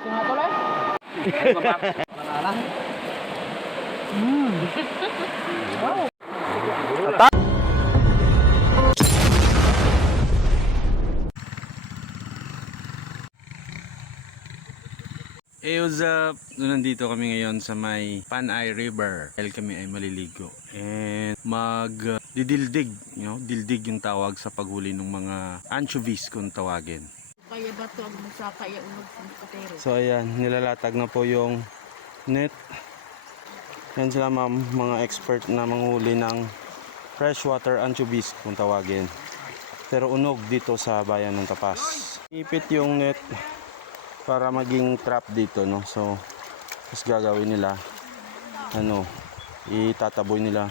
Sunga tuloy. Wow. Hey, what's up? Nandito kami ngayon sa may Panay River dahil kami ay maliligo and didildig, dildig yung tawag sa paghuli ng mga anchovies kung tawagin. Kaya ba ito ang musaka yung unog sa katero? So ayan, nilalatag na po yung net. Yan sila ma'am, mga expert na manghuli ng freshwater anchovies kung tawagin. Pero unog dito sa bayan ng Tapas. Ipit yung net para maging trap dito, no? So mas gagawin nila itataboy nila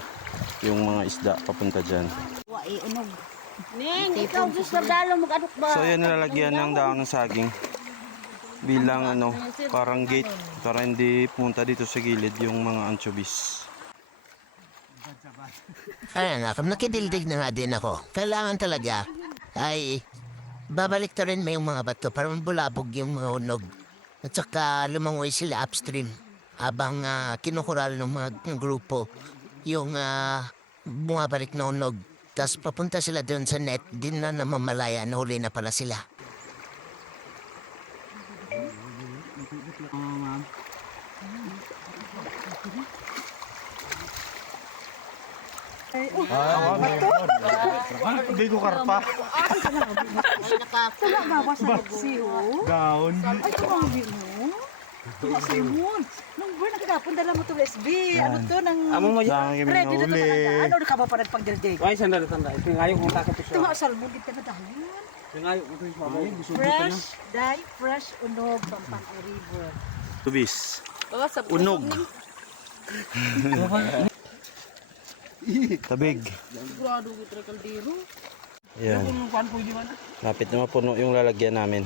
yung mga isda papunta dyan. Wa unog. Ning, ikaw gusto dalo mag-adok ba? So yan, nilalagyan ng daon ng saging bilang parang gate para hindi punta dito sa gilid yung mga anchovies. Ayan nga, kung nakidildig na nga din ako, kailangan talaga ay babalik na rin may yung mga bato para mabulabog yung mga unog. At saka lumangoy sila upstream habang kinukural ng mga grupo yung bumabalik na unog. Tapos papunta sila doon sa net, din na namamalaya, nahuli na pala sila. Hindi ko karpa. Wala nga ba sa nagsiyo? Gaon. Ay, tumawin mo? Tuwa sa imon. Nung buwan nagkakapon, dala mo ito SB. Ano to, nang ready na ito talaga. Ano ka ba pa nagpagdildig? Ay, sandali. Tingayo kung takot ko siya. Tuwa, salmon, di ka na dahil. Tingayo kung siya. Fresh, dye, fresh, unog, Panay River. Tubis. Unog. Tabig. Sigurado ko ito kaldero. Yan. Lapit na mapuno yung lalagyan namin.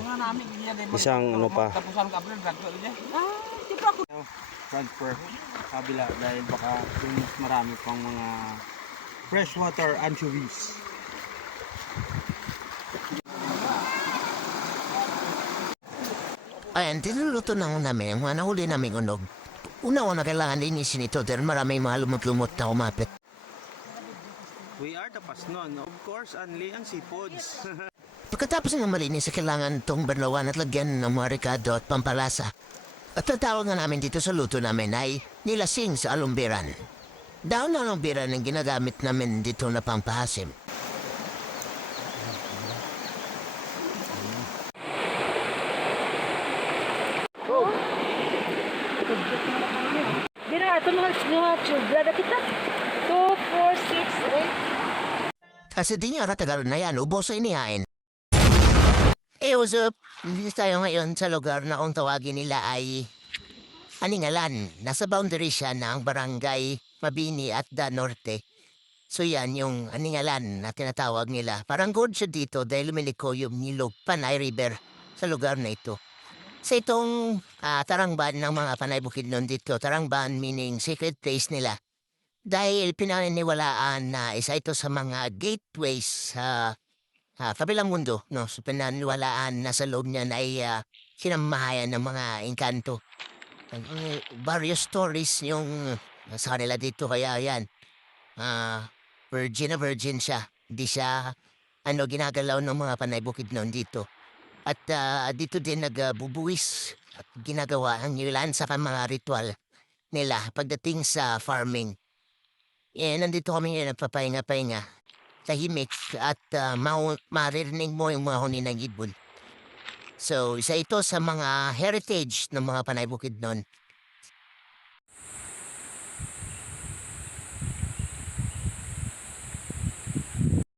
Isang pa. Tapusan ka bro, drag ko niya. Di ba ako? Transfer kabila dahil baka mas marami pang mga freshwater anchovies. Ayan, tinuluto na namin yung mga nahuli namin unog. Una-una kailangan linisin ito dahil maraming mga lumot-lumot na umapit. We are the Pasnon, of course, only ang seafoods. Pagkatapos ng malinis, kailangan itong banlawan at lagyan ng mga ricado at pampalasa. At ang tawag na namin dito sa luto namin ay nilasing sa alumbiran. Daon ng alumbiran ang ginagamit namin dito na pampahasim. Bira, ito mga children na kita. 2, 4, 6, 8. Kasi di niya ratagal na yan, ubos sa inihain. Hey, what's up? Dito tayo ngayon sa lugar na kung tawagin nila ay Aningalan. Nasa boundary siya ng barangay Mabini at Da Norte. So yan yung Aningalan na tinatawag nila. Parang good siya dito dahil lumiliko yung nilog Panay River sa lugar na ito. Sa itong tarangban ng mga Panay Bukidnon dito, tarangban meaning secret place nila. Dahil pinaniniwalaan na isa ito sa mga gateways sa kabilang mundo, no? So pinaniniwalaan na sa loob niya ay sinamahayan ng mga engkanto. Various stories yung sa kanila dito, kaya yan. Virgin na virgin siya. Hindi siya ginagalaw ng mga Panay Bukidnon dito. At dito din nagbubuwis at ginagawa ang ilan sa mga ritual nila pagdating sa farming. Nandito kami ngayon nagpapahinga-pahinga. Tahimik at maririnig mo yung mga huni ng ibon. So, isa ito sa mga heritage ng mga Panay Bukidnon.